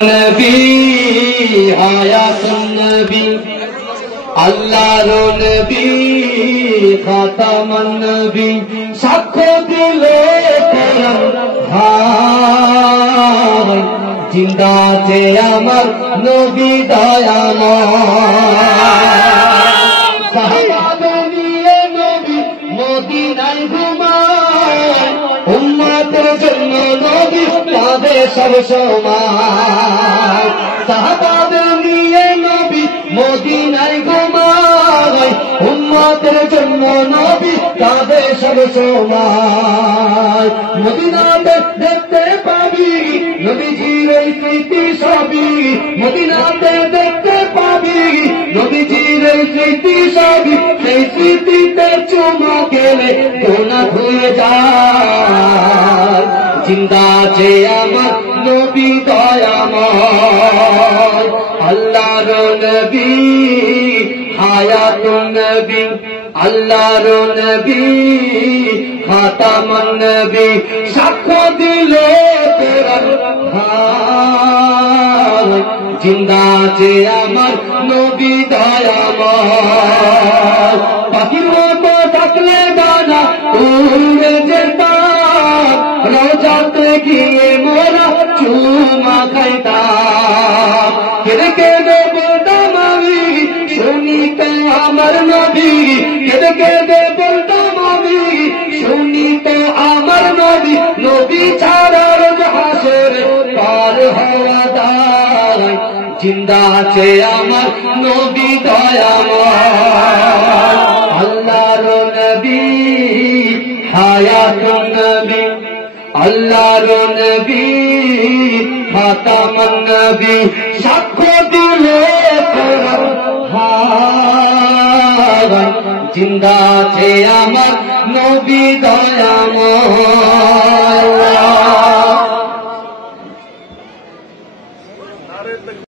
নবী হায়াতুন নবী আল্লাহর নবী খাতামান নবী সাক্ষ্য দিল কোরআন ভাই জিন্দা আছে আমার নবী দয়াময় সাহাবাদের নিয়ে নবী মদিনায় ঘুমায় উম্মতের জন্য নবী কাঁদে সব সময় সাহাবাদের নিয়ে নবী মদিনায় ঘুমায় উম্মতের জন্য নবী কাঁদে সব সময় মদিনাতে দেখতে পাবি নবীজির এই স্মৃতি সবই মদিনাতে দেখতে পাবি নবীজির এই স্মৃতি সবই সেই স্মৃতিতে চুমা গেলে গোনা ধুয়ে যায় জিন্দা আছে আমার নবী দয়াময় আল্লাহর নবী হায়াতুন নবী আল্লাহর নবী খাতামান নবী সাক্ষ্য দিল কোরআন ভাই জিন্দা আছে আমার নবী দয়াময় পাখির মতো ডাকলে ডানা উড়ে যেতাম রোজাতে গিয়ে মোরা চুমা খাইতাম কেঁদে কেঁদে বলতাম আমি শুনিতে আমার নবী কেঁদে কেঁদে বলতাম আমি শুনিতে আমার নবী নবী ছাড়া রোজ হাসের পার হওয়া দায় জিন্দা আছে আমার নবী দয়াময় আল্লাহর নবী হায়াতুন নবী আল্লাহর নবী খাতামান নবী সাক্ষ্য দিলে কোরআন ভাই জিন্দা আছে আমার নবী দয়াময়